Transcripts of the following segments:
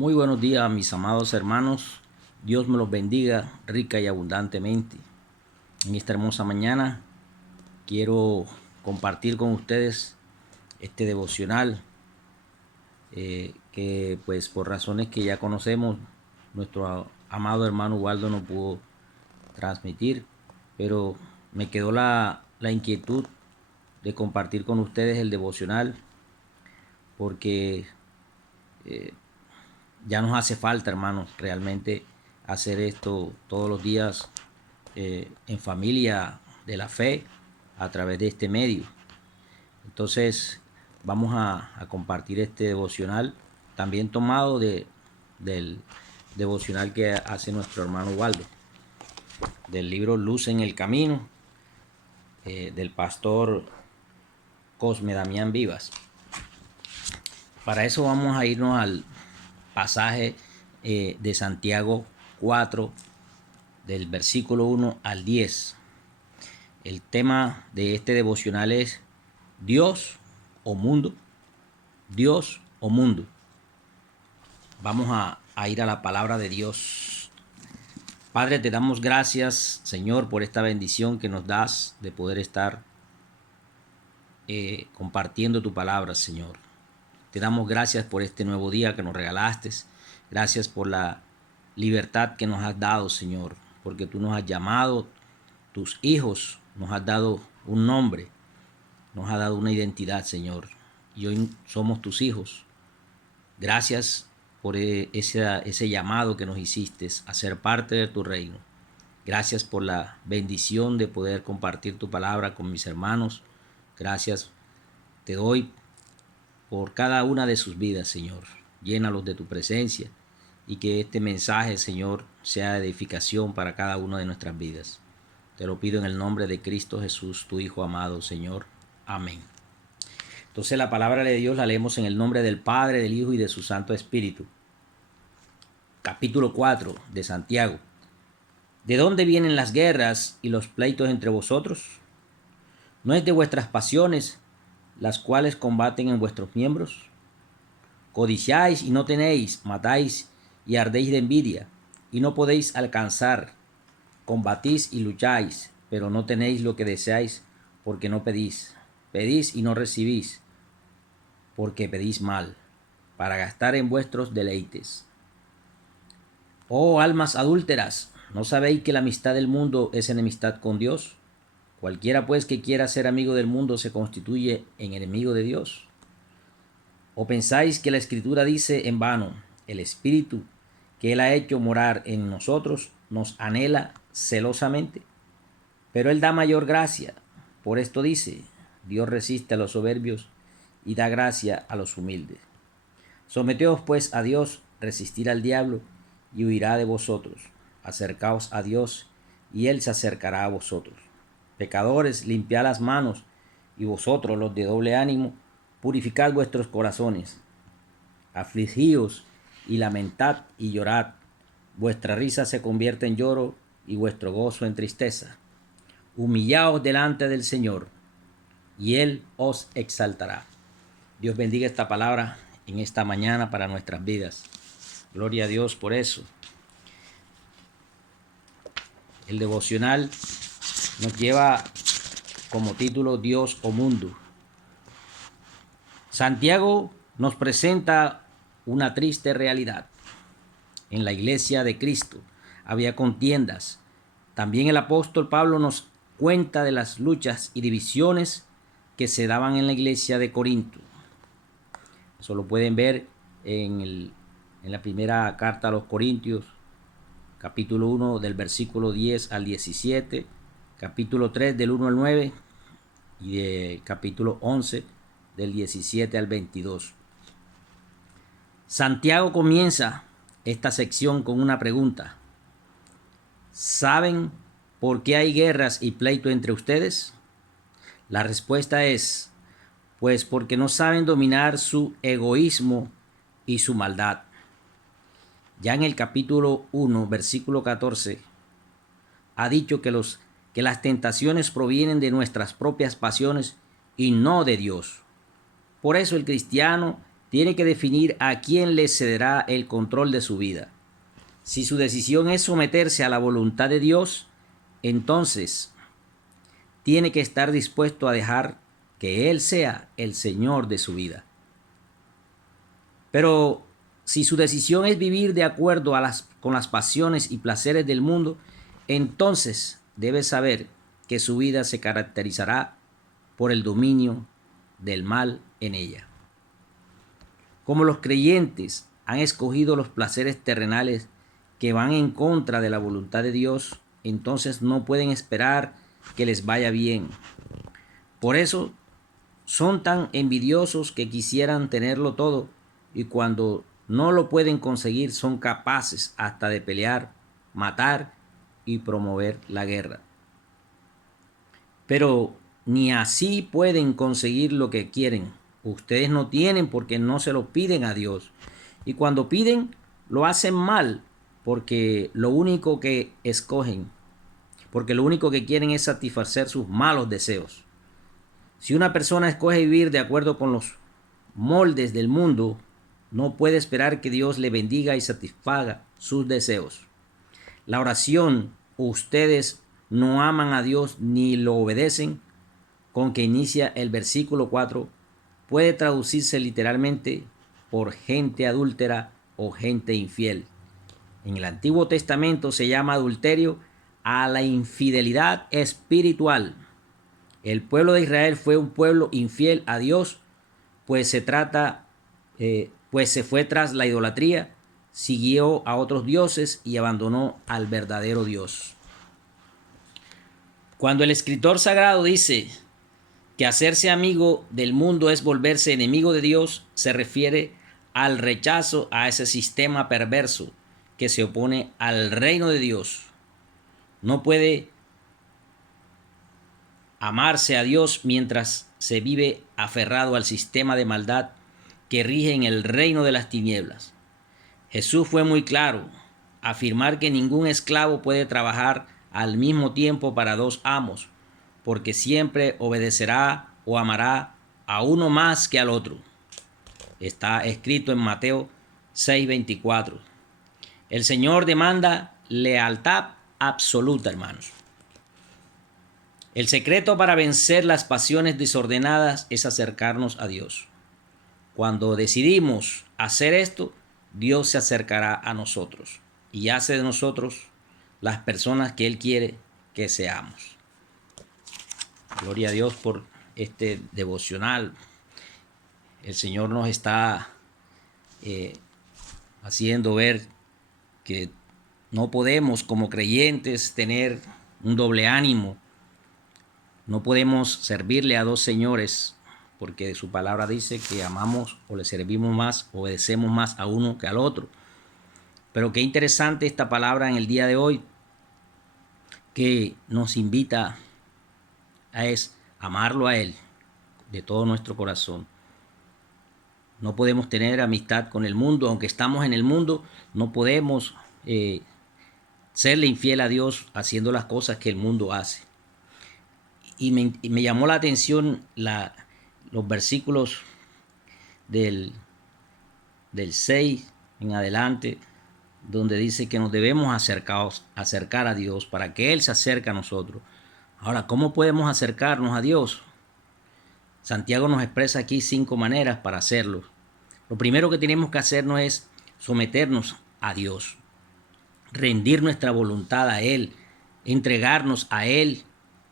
Muy buenos días, mis amados hermanos. Dios me los bendiga rica y abundantemente. En esta hermosa mañana quiero compartir con ustedes este devocional que pues por razones que ya conocemos, nuestro amado hermano Waldo no pudo transmitir, pero me quedó la inquietud de compartir con ustedes el devocional porque ya nos hace falta, hermanos, realmente hacer esto todos los días en familia de la fe a través de este medio. Entonces vamos a compartir este devocional, también tomado del devocional que hace nuestro hermano Waldo, del libro Luz en el Camino, del pastor Cosme Damián Vivas. Para eso vamos a irnos al pasaje de Santiago 4, del versículo 1 al 10. El tema de este devocional es Dios o mundo. Dios o mundo. Vamos a ir a la palabra de Dios. Padre, te damos gracias, Señor, por esta bendición que nos das de poder estar compartiendo tu palabra, Señor. Te damos gracias por este nuevo día que nos regalaste. Gracias por la libertad que nos has dado, Señor, porque tú nos has llamado tus hijos, nos has dado un nombre, nos has dado una identidad, Señor, y hoy somos tus hijos. Gracias por ese llamado que nos hiciste a ser parte de tu reino. Gracias por la bendición de poder compartir tu palabra con mis hermanos. Gracias te doy por cada una de sus vidas, Señor. Llénalos de tu presencia y que este mensaje, Señor, sea de edificación para cada una de nuestras vidas. Te lo pido en el nombre de Cristo Jesús, tu Hijo amado, Señor. Amén. Entonces la palabra de Dios la leemos en el nombre del Padre, del Hijo y de su Santo Espíritu. Capítulo 4 de Santiago. ¿De dónde vienen las guerras y los pleitos entre vosotros? ¿No es de vuestras pasiones las cuales combaten en vuestros miembros? Codiciáis y no tenéis, matáis y ardéis de envidia, y no podéis alcanzar. Combatís y lucháis, pero no tenéis lo que deseáis, porque no pedís. Pedís y no recibís, porque pedís mal, para gastar en vuestros deleites. Oh almas adúlteras, ¿no sabéis que la amistad del mundo es enemistad con Dios? Cualquiera pues que quiera ser amigo del mundo se constituye en enemigo de Dios. ¿O pensáis que la Escritura dice en vano, el Espíritu que Él ha hecho morar en nosotros nos anhela celosamente? Pero Él da mayor gracia. Por esto dice, Dios resiste a los soberbios y da gracia a los humildes. Someteos pues a Dios, resistir al diablo y huirá de vosotros. Acercaos a Dios y Él se acercará a vosotros. Pecadores, limpiad las manos, y vosotros los de doble ánimo, purificad vuestros corazones. Afligíos y lamentad y llorad. Vuestra risa se convierte en lloro y vuestro gozo en tristeza. Humillaos delante del Señor, y Él os exaltará. Dios bendiga esta palabra en esta mañana para nuestras vidas. Gloria a Dios por eso. El devocional nos lleva como título Dios o mundo. Santiago nos presenta una triste realidad. En la iglesia de Cristo había contiendas. También el apóstol Pablo nos cuenta de las luchas y divisiones que se daban en la iglesia de Corinto. Eso lo pueden ver en la primera carta a los Corintios, capítulo 1 del versículo 10 al 17, capítulo 3 del 1 al 9 y de capítulo 11 del 17 al 22. Santiago comienza esta sección con una pregunta. ¿Saben por qué hay guerras y pleito entre ustedes? La respuesta es, pues porque no saben dominar su egoísmo y su maldad. Ya en el capítulo 1, versículo 14, ha dicho que las tentaciones provienen de nuestras propias pasiones y no de Dios. Por eso el cristiano tiene que definir a quién le cederá el control de su vida. Si su decisión es someterse a la voluntad de Dios, entonces tiene que estar dispuesto a dejar que Él sea el Señor de su vida. Pero si su decisión es vivir de acuerdo con las pasiones y placeres del mundo, entonces debe saber que su vida se caracterizará por el dominio del mal en ella. Como los creyentes han escogido los placeres terrenales que van en contra de la voluntad de Dios, entonces no pueden esperar que les vaya bien. Por eso son tan envidiosos que quisieran tenerlo todo, y cuando no lo pueden conseguir son capaces hasta de pelear, matar y promover la guerra. Pero ni así pueden conseguir lo que quieren. Ustedes no tienen porque no se lo piden a Dios. Y cuando piden, lo hacen mal, porque lo único que quieren es satisfacer sus malos deseos. Si una persona escoge vivir de acuerdo con los moldes del mundo, no puede esperar que Dios le bendiga y satisfaga sus deseos. La oración, ustedes no aman a Dios ni lo obedecen, con que inicia el versículo 4, puede traducirse literalmente por gente adúltera o gente infiel. En el Antiguo Testamento se llama adulterio a la infidelidad espiritual. El pueblo de Israel fue un pueblo infiel a Dios, pues se fue tras la idolatría, siguió a otros dioses y abandonó al verdadero Dios. Cuando el escritor sagrado dice que hacerse amigo del mundo es volverse enemigo de Dios, se refiere al rechazo a ese sistema perverso que se opone al reino de Dios. No puede amarse a Dios mientras se vive aferrado al sistema de maldad que rige en el reino de las tinieblas. Jesús fue muy claro: afirmar que ningún esclavo puede trabajar al mismo tiempo para dos amos, porque siempre obedecerá o amará a uno más que al otro. Está escrito en Mateo 6:24. El Señor demanda lealtad absoluta, hermanos. El secreto para vencer las pasiones desordenadas es acercarnos a Dios. Cuando decidimos hacer esto, Dios se acercará a nosotros y hace de nosotros las personas que Él quiere que seamos. Gloria a Dios por este devocional. El Señor nos está haciendo ver que no podemos como creyentes tener un doble ánimo. No podemos servirle a dos señores, porque su palabra dice que amamos o le servimos más, obedecemos más a uno que al otro. Pero qué interesante esta palabra en el día de hoy, que nos invita a amarlo a Él de todo nuestro corazón. No podemos tener amistad con el mundo, aunque estamos en el mundo, no podemos serle infiel a Dios haciendo las cosas que el mundo hace. Y me llamó la atención los versículos del 6 en adelante, donde dice que nos debemos acercar a Dios para que Él se acerque a nosotros. Ahora, ¿cómo podemos acercarnos a Dios? Santiago nos expresa aquí 5 maneras para hacerlo. Lo primero que tenemos que hacernos es someternos a Dios, rendir nuestra voluntad a Él, entregarnos a Él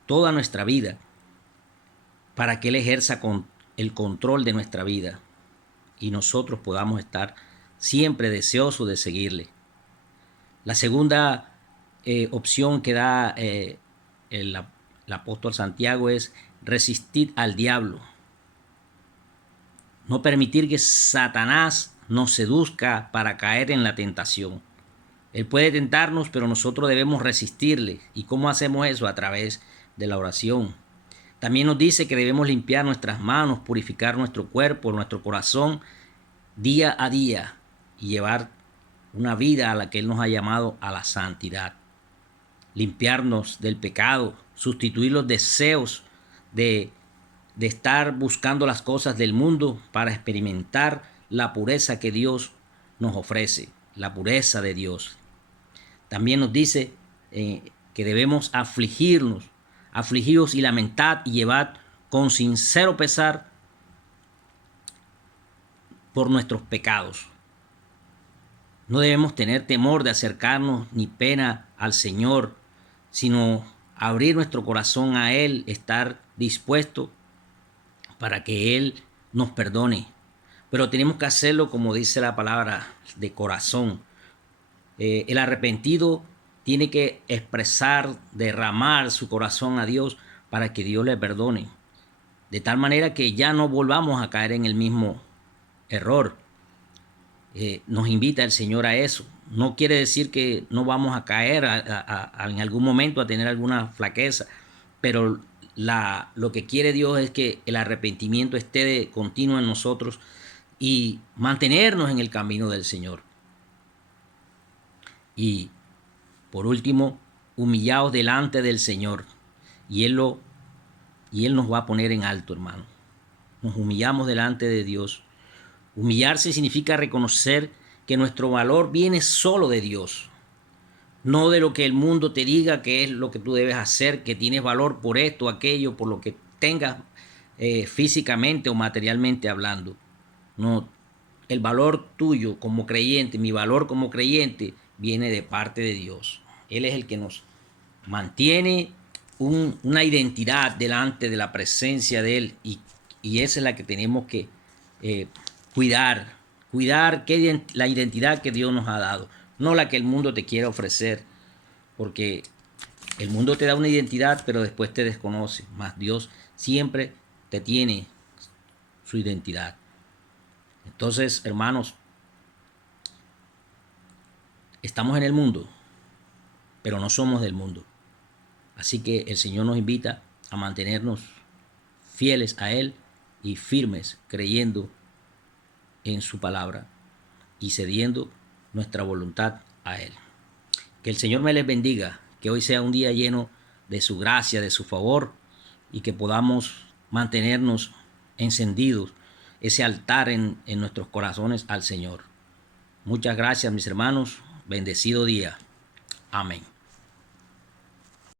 toda nuestra vida, para que Él ejerza el control de nuestra vida y nosotros podamos estar siempre deseosos de seguirle. La segunda opción que da el apóstol Santiago es resistir al diablo. No permitir que Satanás nos seduzca para caer en la tentación. Él puede tentarnos, pero nosotros debemos resistirle. ¿Y cómo hacemos eso? A través de la oración. También nos dice que debemos limpiar nuestras manos, purificar nuestro cuerpo, nuestro corazón, día a día, y llevar una vida a la que Él nos ha llamado a la santidad. Limpiarnos del pecado, sustituir los deseos de estar buscando las cosas del mundo para experimentar la pureza que Dios nos ofrece, la pureza de Dios. También nos dice que debemos afligiros y lamentad y llevad con sincero pesar por nuestros pecados. No debemos tener temor de acercarnos ni pena al Señor, sino abrir nuestro corazón a Él, estar dispuesto para que Él nos perdone. Pero tenemos que hacerlo, como dice la palabra, de corazón. El arrepentido tiene que expresar, derramar su corazón a Dios para que Dios le perdone. De tal manera que ya no volvamos a caer en el mismo error. Nos invita el Señor a eso. No quiere decir que no vamos a caer en algún momento a tener alguna flaqueza, pero lo que quiere Dios es que el arrepentimiento esté de continuo en nosotros y mantenernos en el camino del Señor. Y por último, humillaos delante del Señor y Él nos va a poner en alto, hermano. Nos humillamos delante de Dios. Humillarse significa reconocer que nuestro valor viene solo de Dios, no de lo que el mundo te diga que es lo que tú debes hacer, que tienes valor por esto, aquello, por lo que tengas físicamente o materialmente hablando. No, el valor tuyo como creyente, mi valor como creyente, viene de parte de Dios. Él es el que nos mantiene una identidad delante de la presencia de Él y esa es la que tenemos que cuidar la identidad que Dios nos ha dado, no la que el mundo te quiere ofrecer, porque el mundo te da una identidad pero después te desconoce, mas Dios siempre te tiene su identidad. Entonces, hermanos, estamos en el mundo, pero no somos del mundo. Así que el Señor nos invita a mantenernos fieles a Él y firmes, creyendo en su palabra y cediendo nuestra voluntad a Él. Que el Señor me les bendiga, que hoy sea un día lleno de su gracia, de su favor, y que podamos mantenernos encendidos, ese altar en nuestros corazones al Señor. Muchas gracias, mis hermanos. Bendecido día. Amén.